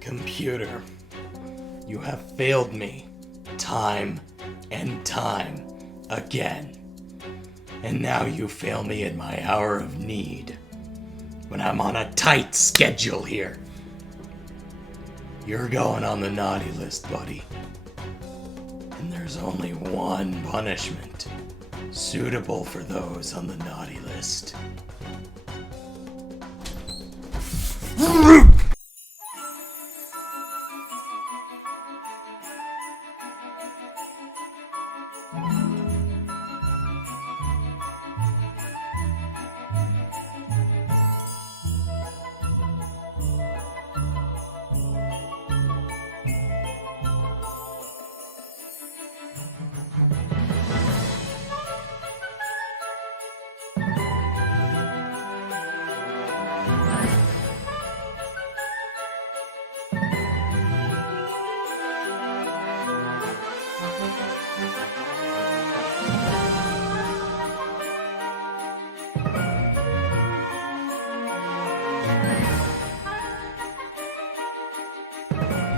Computer, you have failed me time and time again. And now you fail me in my hour of need, when I'm on a tight schedule here. You're going on the naughty list, buddy. And there's only one punishment suitable for those on the naughty list.